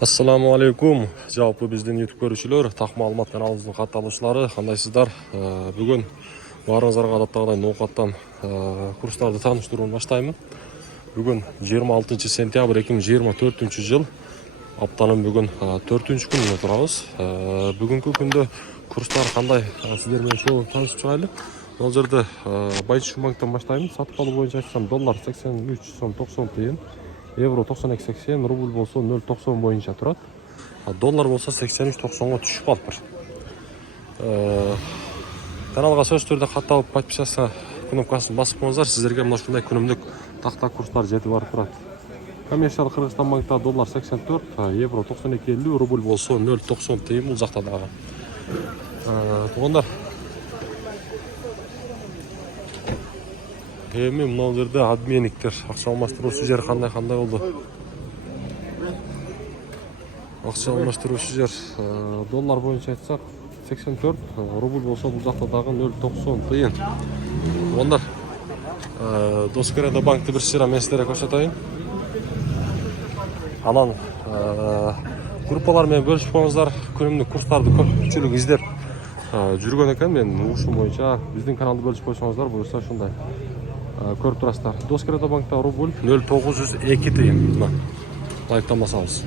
Ассаламу алейкум. Жалпы биздин YouTube көрүүчүлөр, так маалымат каналыбыздын катталуучулары, кандайсыздар? Бүгүн баарыңыздарга адаттагыдай ноокаттан курстарды тааныштырууну баштаймын. Бүгүн 26 сентябрь 2024 жыл. Аптанын бүгүн 4-күнүнө турабыз. Бүгүнкү күндө курстар кандай? Сиздер менен ошол таанышып чыгайлы. Бул жерде Байчу банктан баштайм. Сатып алуу боюнча айтсам, доллар 83 сом 90 тыйын. Евро 92.80, рубль болсо 0.90 боюнча турат. Доллар болсо 83.90 түшүп калыптыр. Каналга сөзсүз түрдө катталып подписаться кнопкасын басып коюңуздар. Сиздерге мына ушундай күнүмдүк такта курстар жетип барып турат. Коммерциялык Кыргызстан банкта доллар 84, евро 92.50, рубль болсо 0.90 тыйын бул жакта дагы. Туугандар, эми мына жерде обменниктер, акча алмаштыруучу жер кандай болду? Акча алмаштыруучу жер доллар боюнча айтсак 84, рубль болсо бул жакта дагы 0.90 тыйын. Туугандар, Доскоредо банкты бир сыйра мен сиздерге көрсөтөйүн. Анан группалар менен бөлүшүп коюңуздар. Күнүмдүк курстарды көпчүлүк издеп жүргөн экен. Мен угушум боюнча биздин каналды бөлүшүп койсоңуздар, буюрса ушундай көрүп турасыздар. Доскоредо банкта рубль 0.902 тыйын. Лайктан басабыз.